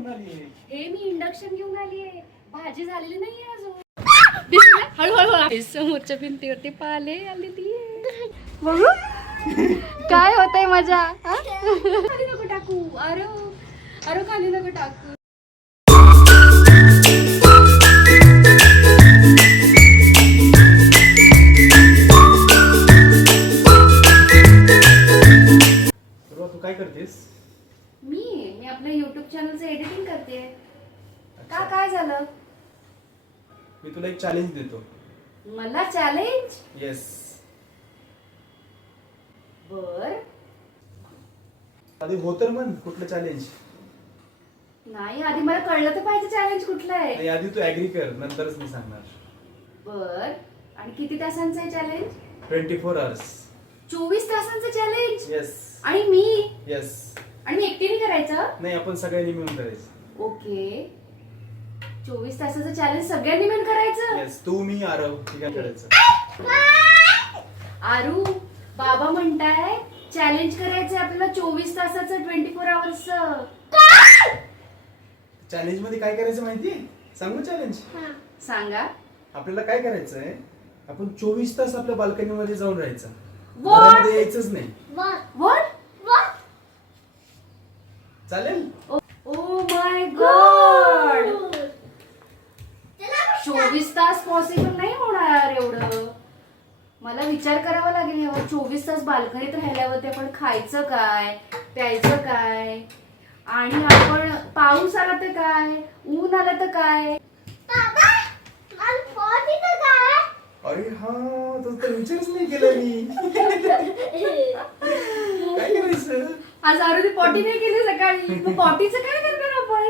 घेऊन आली? हे मी इंडक्शन घेऊन आलीये. भाजी झालेली नाहीये अजून. दिसलं? हळूहळू समोरच्या भिंतीवरती पाले आलेली आहे. बघू काय होतंय मजा. खाली नको टाकू. अरे खाली नको टाकू. तू काय करतेस? मी आपल्या युट्यूब चॅनलचं एडिटिंग करते. काय झालं? मी तुला एक चॅलेंज देतो. मला चॅलेंज? येस. बर. आधी हो तर म्हण कुठलं चॅलेंज? नाही, आधी मला कळलं तर पाहिजे चॅलेंज कुठलं आहे. आधी तू ऍग्री कर, नंतरच मी सांगणार. बर. आणि किती तासांचं आहे चॅलेंज? 24 hours. 24 तासांचं चॅलेंज? येस. आणि मी? येस. आणि मी एकटीने करायचं? नाही, आपण सगळ्यांनी मिळून करायचं. ओके. 24 तासाचं चॅलेंज सगळ्यांनी मिळून करायचं? येस. तू, मी, आरव ठीक करायचं. आरू, बाबा म्हणताय चॅलेंज करायचं आपल्याला 24 तासाचं 24 hours. चॅलेंज मध्ये काय करायचं माहितीये? सांगू चॅलेंज? सांगा. आपल्याला काय करायचंय, आपण 24 तास आपल्या बाल्कनी मध्ये जाऊन राहायचं. What? घरामध्ये यायचंच नाही. What? चालेल? Oh my God. 24 तास पॉसिबल नाही होणार एवढं. मला विचार करावा लागेल यावर. 24 तास बाल्कनीत राहिल्यावरती आपण खायचं काय, प्यायचं काय, आणि आपण पाऊस आला तर काय, ऊन आलं तर काय. अरे हा, तर विचारच नाही केला मी. काय करायचं? आज आरोग्य पॉटी नाही केली सकाळी. मग पॉटीचं काय करणार आपण?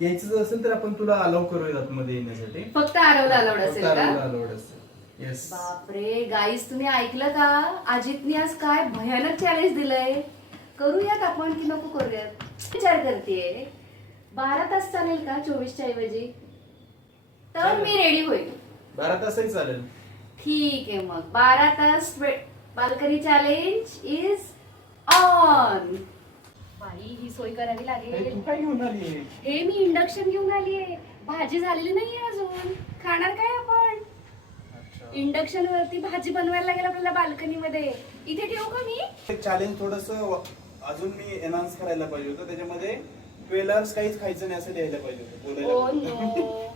यायचं जर असेल तर आपण तुला अलाव करूया आतमध्ये येण्यासाठी. फक्त आरवला अलाउड असेल का? अलाउड असेल. येस. बापरे गाईस, तुम्ही ऐकलं का? अजितने आज काय भयानक चॅलेंज दिलंय. करूयात आपण की नको करूयात? विचार करतेय. 12 तास चालेल का 24च्या ऐवजी? तर मी रेडी होईल. 12 तासही चालेल. ठीक आहे मग 12 तास बाल्कनी चॅलेंज इज ऑन. बाई, ही सोय करावी लागेल. तू काय घेऊन आली? हे मी इंडक्शन घेऊन आलीये. भाजी झालेली नाहीये अजून. खाणार काय आपण? इंडक्शन वरती भाजी बनवायला लागेल आपल्याला बाल्कनी मध्ये. इथे ठेवू का मी? चॅलेंज थोडस अजून मी एनहान्स करायला पाहिजे होतं. त्याच्यामध्ये 12 hours काहीच खायचं नाही असं लिहायला पाहिजे होतं. Oh no.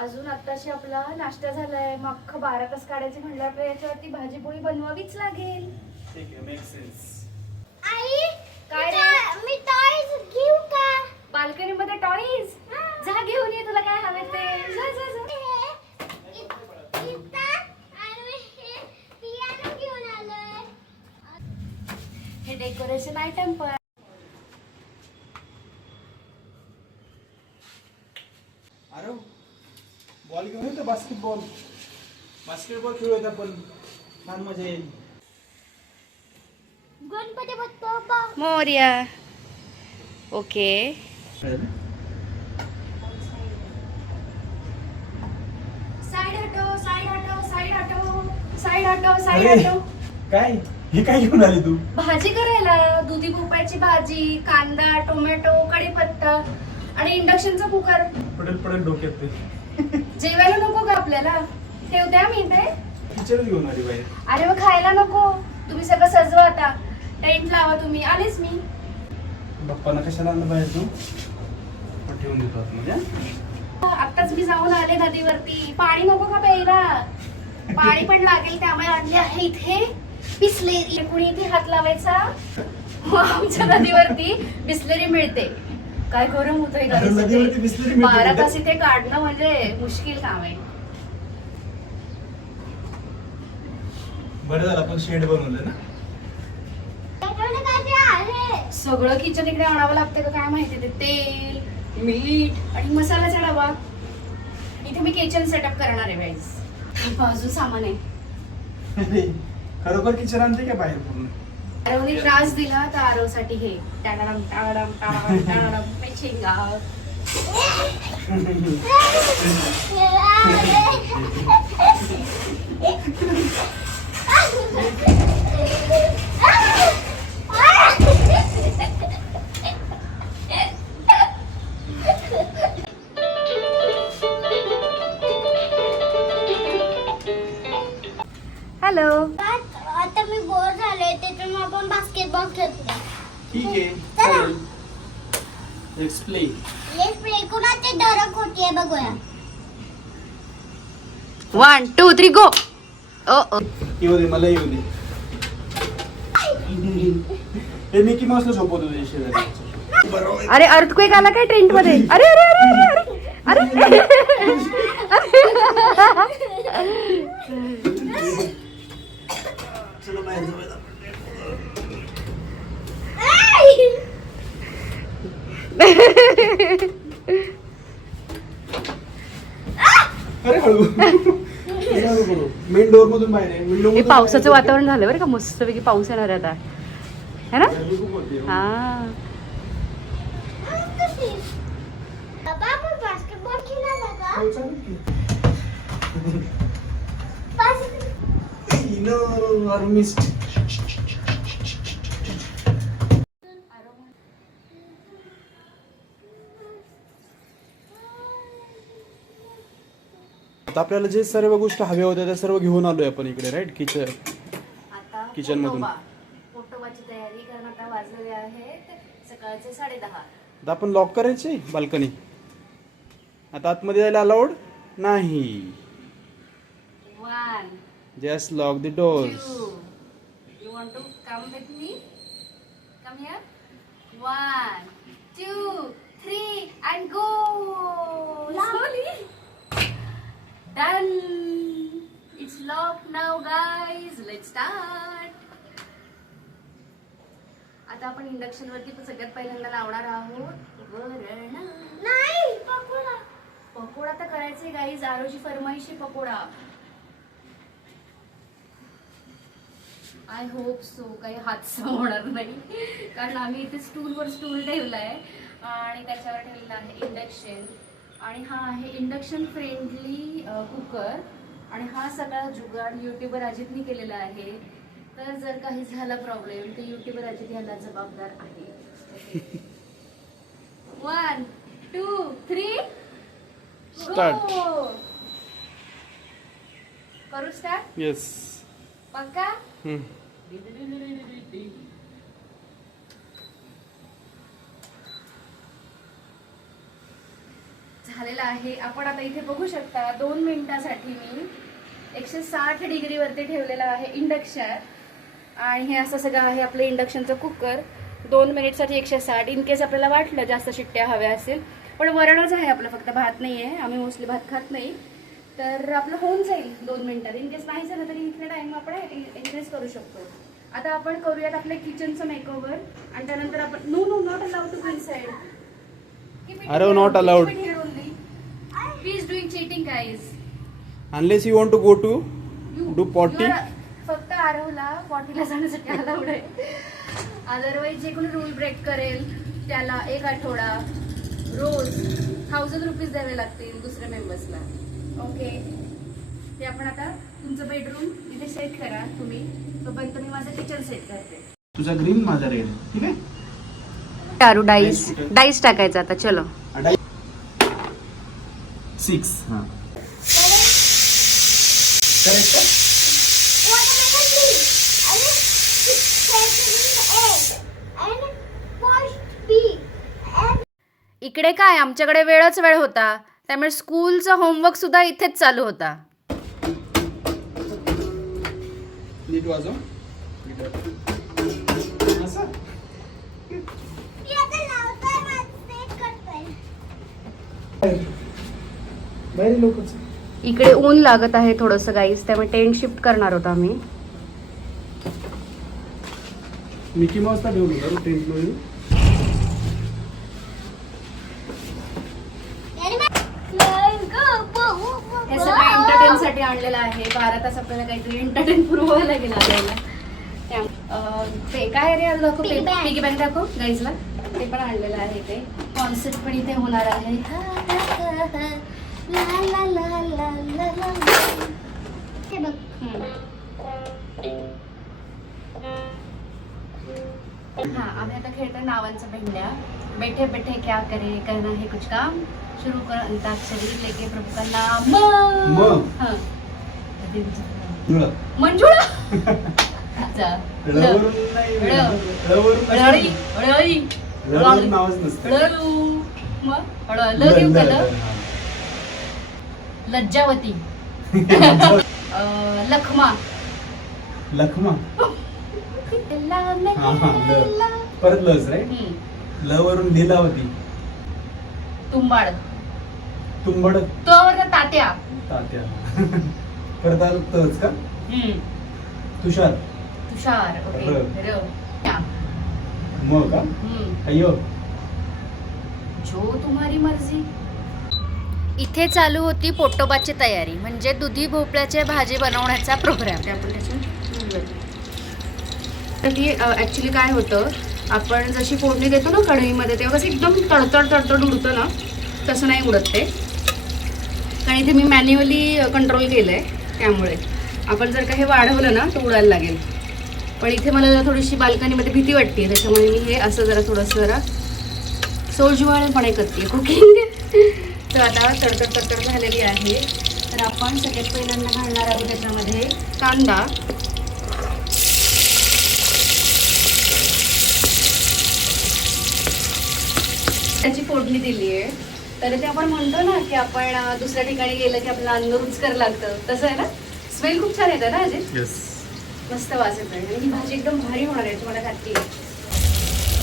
अजून आत्ताशी आपला नाश्ता झालाय. मग अख्खं 12 तास काढायचे म्हणलं आपल्याला याच्यावरती भाजी पोळी बनवावीच लागेल. ठीक आहे, मेक सेन्स. आई, काय रे? मी टॉयज घेऊ का? बाल्कनी मध्ये टॉयज? जा घेऊन ये, तुला काय हवे ते. जा जा जा. हे डेकोरेशन आयटम पण. अरे बॉल घेऊन येतो. बास्केटबॉल खेळूयात आपण. छान मजा येईल. गणपती बाप्पा मोरया. ओके. साइड हटो, साइड हटो, साइड हटो, साइड हटो, साइड अरे, हटो. काय हे काय घेऊन आली तू? भाजी करायला दुधी भोपळ्याची भाजी, कांदा, टोमॅटो, कढीपत्ता आणि इंडक्शनचा कुकर. पडेल डोक्यात ते. जेवायला नको का आपल्याला? ठेवते मी इथे. किचन घेऊन आली बाहेर. अरे मग खायला नको? तुम्ही सगळं सजवा आता. टेंट लावा तुम्ही. आलेच मी. बाप्पांना कशाला आणलं बाहेर तू? पण ठेवून देतो आतमध्ये. आत्ताच मी जाऊन आले नदीवरती. पाणी नको का प्यायला? पाणी पण लागेल, त्यामुळे आणले आहे इथे बिस्लेरी. कुणी इथे हात लावायचा? मग आमच्या नदीवरती बिस्लेरी मिळते. काय गरम होतंय नदीवरती बिस्लेरी मिळते? 12 तास इथे काढणं म्हणजे मुश्किल काम आहे. बरं झालं आपण शेड बनवलं ना. सगळं किचन इकडे आणावं लागतं का काय माहिती. ते तेल, मीठ आणि मसाल्याचा डबा. इथे मी किचन सेटअप करणार आहे गाईज. अजून सामान आहे. खरोखर किचन आणते का बाहेर पूर्ण? आरवने त्रास दिला तर आरवसाठी हे टाडाडम टाडाडम टाडाडम टाडाडम शेंगा. हॅलो. आता मी बोर झाले त्याच्यामुळे आपण बास्केटबॉल खेळतो. ठीक आहे चालेल. Let's play. Let's play. कुणाची डरक होतीये बघूया. 1 2 3 गो. ओ येऊ दे मला येऊ दे. हे मिकी माऊसला झोपवतो तुझ्या शेजारी. बरोबर. अरे अर्थक्वेक आला काय ट्रेंड मध्ये. अरे अरे अरे अरे अरे चलो बाहेर जाऊया. अरे हळू. मेन डोर मधून बाहेर आहे. विंडो हे पावसाचं वातावरण झालं बरं का. मस्तपैकी पाऊस येणार आहे आता है ना. हा बाबा आपण बास्केटबॉल खेळायला का? आता आपल्याला जे सर्व गोष्टी हव्या होत्या त्या सर्व घेऊन आलोय आपण इकडे राईट किचन. आता किचन मधून. पोटोबाची तयारी कारण आता वाजले आहेत सकाळचे 10:30. आता आपण लॉक करायचे बाल्कनी. आता आतमध्ये जायला अलाउड नाही. 1 just lock the doors. 2 You want to come with me? Come here. 1 2 3 and go. Slowly. Done. It's locked now, guys. Let's start. आता आपण इंडक्शन वरती सगळ्यात पहिल्यांदा लावणार आहोत वरण. नाही पकोडा. पकोडा तर करायचे गाईज. आरोची फरमाईशी पकोडा. आय होप सो काही हादसा होणार नाही कारण आम्ही इथे स्टूल ठेवलाय आणि त्याच्यावर ठेवलेलं आहे इंडक्शन. आणि हा आहे इंडक्शन फ्रेंडली कुकर. आणि हा सगळा जुगाड युट्यूबर अजितनी केलेला आहे. तर जर काही झाला प्रॉब्लेम तर युट्यूबर अजित याला जबाबदार आहे. 1 2 3 Start. करू स्टार्ट. येस. पक्का. झालेला आहे. आपण आता इथे बघू शकता 2 मिनिटासाठी मी 160 डिग्री वरती ठेवलेला आहे इंडक्शन. आणि हे असं सगळं आहे आपलं इंडक्शनचं कुकर. 2 मिनिटसाठी 160. इन केस आपल्याला वाटलं जास्त शिट्ट्या हव्या असेल पण वरणच आहे आपलं फक्त भात नाही आहे. आम्ही मोस्टली भात खात नाही तर आपलं होऊन जाईल 2 मिनिटात. इन केस नाही झालं तरी इथला टाइम आपण इन्क्रीज करू शकतो. आता आपण करूयात आपल्या किचनचं मेकओव्हर आणि त्यानंतर आपण no not allowed to go inside. Arrow not allowed. He is doing cheating, guys. Unless you want to go to do potty. फक्त आरवला पॉटीला जाण्यासाठी अलाउड आहे. अदरवाईज जे कोणी रूल ब्रेक करेल त्याला 1 आठवडा रोज 1000 रुपीज द्यावे लागतील दुसऱ्या मेंबर्सला. ओके. ते आपण आता तुमचं बेडरूम इथे सेट करा तुम्ही. तोपर्यंत मी माझं किचन सेट करते. तुझा ग्रीन माझा रेड. ठीक आहे. टारू डाईस टाकायचा आता. चलो 6. हां करेक्ट. इकडे काय आमच्याकडे वेळच वेळ होता त्यामुळे स्कूलचा होमवर्क सुद्धा इथेच चालू होता. नीट वाजव. असं बाहेर लोकच. इकडे ऊन लागत आहे थोडंसं गाईस त्यामुळे टेंट शिफ्ट करणार होता आम्ही. मिकी माऊसला ठेवलं होतं टेंट मध्ये. हे सगळं एंटरटेन साठी आणलेलं आहे. 12 तास आपल्याला काहीतरी एंटरटेन पुरवावं लागेल आपल्याला. ते काय रे दाखव. पिगी बँक दाखव गाईजला. ते पण आणलेलं आहे. ते कॉन्सर्ट पण इथे होणार आहे. हा आम्ही आता खेळतोय नावांचं भेंड्या. बैठे बैठे क्या करे करना है कुछ काम शुरू कर अंताक्षरी लेके प्रभू का नाम. हा. मंजुळा. अच्छा. ळवरून नाही, ळ. ळवरून नसतं. ळळी, ळळी. ळवरून नावच नसतं. ळळू. मग ल देऊ का ल? लज्जावती. लखमा. लखमा. हा हा ल. परत लस राईट. ल वरून लीलावती. तुंबाड. तुंबड. तवर तात्या. तात्या. परत आलं तच का? तुषार. तुषार. ओके. र. र. या. म का? अय्यो. जो तुम्हारी मर्जी. इथे चालू होती पोटोबाची तयारी, म्हणजे दुधी भोपळ्याची भाजी बनवण्याचा प्रोग्राम. तर ती ॲक्च्युली काय होतं, आपण जशी फोडणी देतो ना कढईमध्ये तेव्हा कसं एकदम तडतड तडतड उडतं ना, तसं नाही उडत ते. कारण इथे मी मॅन्युअली कंट्रोल केलं आहे, त्यामुळे आपण जर का हे वाढवलं ना तर उडायला लागेल. पण इथे मला थोडीशी बाल्कनीमध्ये भीती वाटते, त्याच्यामुळे मी हे असं जरा सोजवाळपणे करते कुकिंग. तर आता तडतड झालेली आहे. तर आपण सगळ्यात पहिल्यांदा घालणार आहोत त्याच्यामध्ये कांदा. त्याची फोडणी दिली आहे. तर ते आपण म्हणतो ना की आपण दुसऱ्या ठिकाणी गेलं की आपलं अन्न रुचकर लागतं, तसं आहे ना. स्मेल खूप छान येतं ना अजय. मस्त वास येतो आणि ही भाजी एकदम भारी होणार आहे, तुम्हाला खात्री आहे.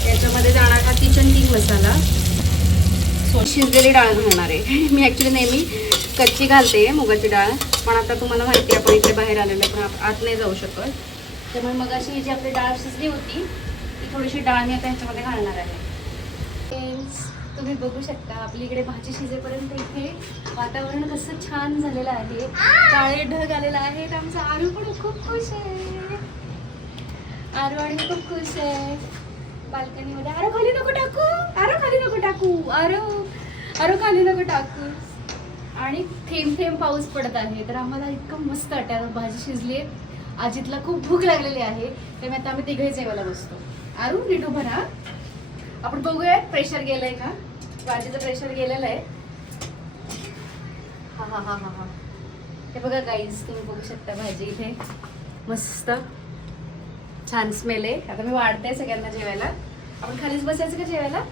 त्याच्यामध्ये जाणार हा किचन किंग मसाला. शिजलेली डाळ घालणार आहे. मी ॲक्च्युली नेहमी कच्ची घालते मुगाची डाळ, पण आता तुम्हाला माहिती आहे आपण इकडे बाहेर आलेलो आहे, पण आत नाही जाऊ शकत. त्यामुळे मग अशी जी आपली डाळ शिजली होती ती थोडीशी डाळ मी आता ह्याच्यामध्ये घालणार आहे. तुम्ही बघू शकता आपली इकडे भाजी शिजेपर्यंत इथे वातावरण कसं छान झालेलं आहे. काळे ढग आलेला आहे. आमचा आरू पण खूप खुश आहे. आरू आणि खूप खुश आहे. बाल्कनीमध्ये आरो खाली नको टाकू, आरो खाली नको टाकू, आरो खाली नको टाकू. आणि थेंब थेंब पाऊस पडत आहे. तर आम्हाला इतकं मस्त वाटतं. भाजी शिजली आहे. आजीतला खूप भूक लागलेली आहे, त्यामुळे आता आम्ही तिघे जेवायला बसतो. आरू नीट उभं राहा. आपण बघूया प्रेशर गेलंय का. भाजीचं प्रेशर गेलेलं आहे. हा हा हा हा हा. हे बघा गाईज, तुम्ही बघू शकता भाजी इथे मस्त छान स्मेल आहे. आता मी वाढते सगळ्यांना जेवायला. आपण खालीच बसायचं का जेवायला.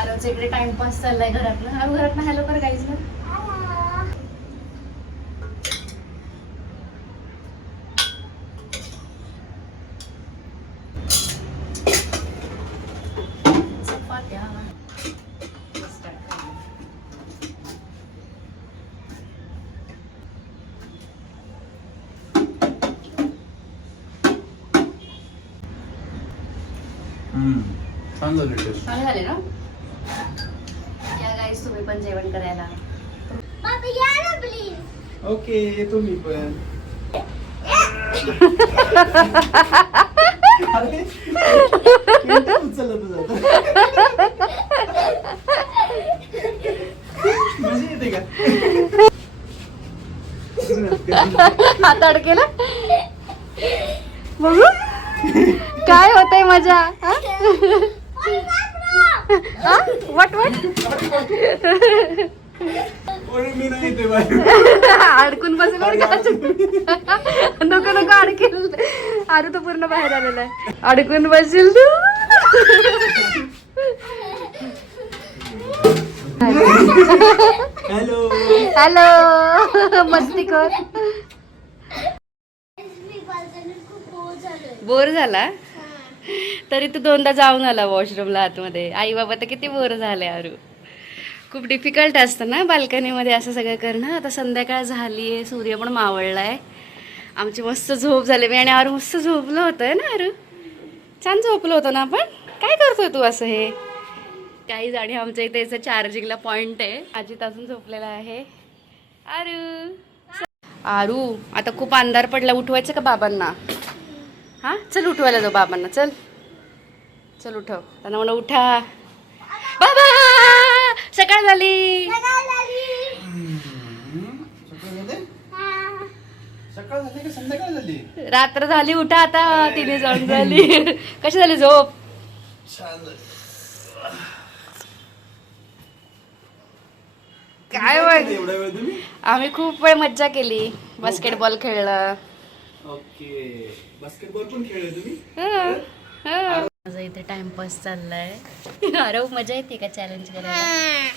आरोच इकडे टाइमपास चाललाय घरातलं. आरो घरातनं हॅलो कर गाईजला. चपात्या. छान झालं टेस्ट. चांगले झाले ना. या गाईस तुम्ही पण जेवण करायला. बाबा या ना प्लीज. ओके येतो मी पण. अरे उचललं तुझं. मजा येते का. हात अडकेला. बघू काय होतंय मजा. वट वट मी नाही येते बाहेर. अडकून बसेल नको नको अडकेल. आरू तो पूर्ण बाहेर आलेला आहे. अडकून बसेल तू. हॅलो हॅलो मस्ती कर. बोर झाला तरी तू दोनदा जाऊन आला वॉशरूमला आतमध्ये. आई बाबा तर किती बोर झाले. आरू खूप डिफिकल्ट असतं ना बाल्कनीमध्ये असं सगळं करणं. आता संध्याकाळ झाली आहे, सूर्य पण मावळला आहे. आमची मस्त झोप झाली. मी आणि आरू मस्त झोपलो होतं ना. आरू छान झोपलो होतो ना आपण. काय करतोय तू असं हे काही जाणी. आमच्या इथे याचं चार्जिंगला पॉईंट आहे. अजित अजून झोपलेला आहे. आरू आरू आता खूप अंधार पडला. उठवायचं का बाबांना. हां चल उठवायला जाऊ बाबांना. चल चल उठव त्यांना. मला उठा बाबा सकाळ झाली. सकाळ झाली का संध्याकाळ झाली? रात्र झाली, उठा आता. तिने जाऊन झाली. कशी झाली झोप? छान झाली. काय बघ, एवढा वेळ तुम्ही? आम्ही खूप वेळ मज्जा केली. बास्केटबॉल खेळलं. ओके. बास्केटबॉल पण खेळले तुम्ही? माझा इथे टाइमपास चाललाय. आरव मजा येते का चॅलेंज करायला?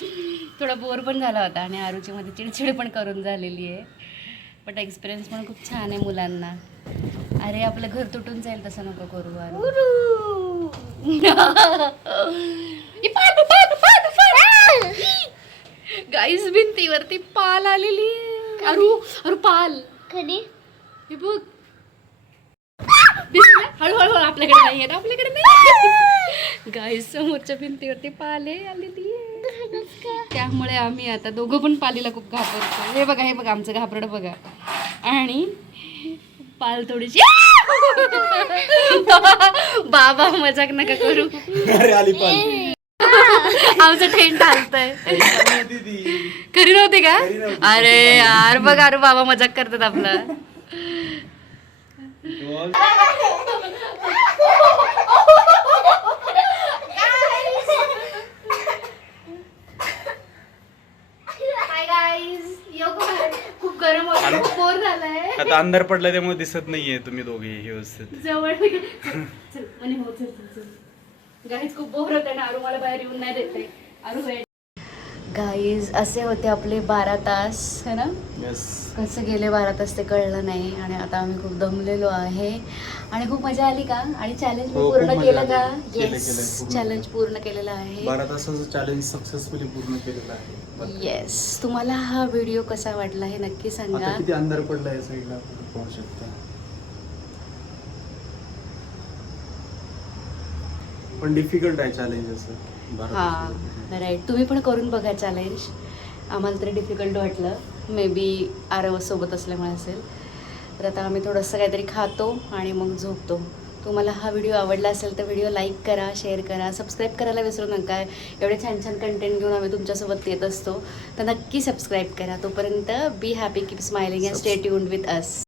थोडा बोर पण झाला होता आणि आरूची मध्ये चिडचिड पण करून झालेली आहे. बट एक्सपिरियन्स पण खूप छान आहे मुलांना. अरे आपलं घर तुटून जाईल तसं नको करू आरू. गाईस भिंतीवरती पाल आलेली आहे. अरू अरू पाल कधी हे बघ. दिसलं? हळूहळू आपल्याकडे नाही येत, आपल्याकडे नाही. गाईस समोरच्या भिंतीवरती पाले आलेली आहे. त्यामुळे आम्ही आता दोघं पण पालीला खूप घाबरतो. हे बघा आमचं घाबरड बघा. आणि पाल थोडीशी बाबा मजाक नका करू. अरे आली पाल. आमचं टेंट हालतंय. खरी नव्हती का? अरे यार बघ अरे बाबा मजाक करतात आपला. खूप गरम होतं, खूप बोर झालंय. आता अंधार पडलाय त्यामुळे दिसत नाहीये तुम्ही दोघे व्यवस्थित. जवळ चल आणि हो चल. गाईज खूप बोर होते ना, आरू मला बाहेर येऊन नाही देते. आरू गाईज असे होते आपले 12 तास है ना. यस. कसं गेले 12 तास ते कळलं नाही. आणि आता आम्ही खूप दमलेलो आहे आणि खूप मजा आली का? आणि चॅलेंज हो, पूर्ण खूप मजा केलं आली. का? केलं, येस, पूर्ण चॅलेंज पूर्ण केलेलं आहे. 12 तासाचं चॅलेंज सक्सेसफुली पूर्ण केलेलं आहे. येस. तुम्हाला हा व्हिडिओ कसा वाटला हे नक्की सांगा. आता किती अंधार पडलाय साईडला पाहू शकता. पण डिफिकल्ट आहे चॅलेंज असं. हां राईट. तुम्ही पण करून बघा चॅलेंज. आम्हाला तरी डिफिकल्ट वाटलं. मे बी आरव सोबत असल्यामुळे असेल. तर आता आम्ही थोडंसं काहीतरी खातो आणि मग झोपतो. तुम्हाला हा व्हिडिओ आवडला असेल तर व्हिडिओ लाईक करा, शेअर करा, सबस्क्राईब करायला विसरू नका. एवढे छान छान कंटेंट घेऊन आम्ही तुमच्यासोबत येत असतो. तर नक्की सबस्क्राईब करा. तोपर्यंत be happy, keep smiling and stay tuned with us.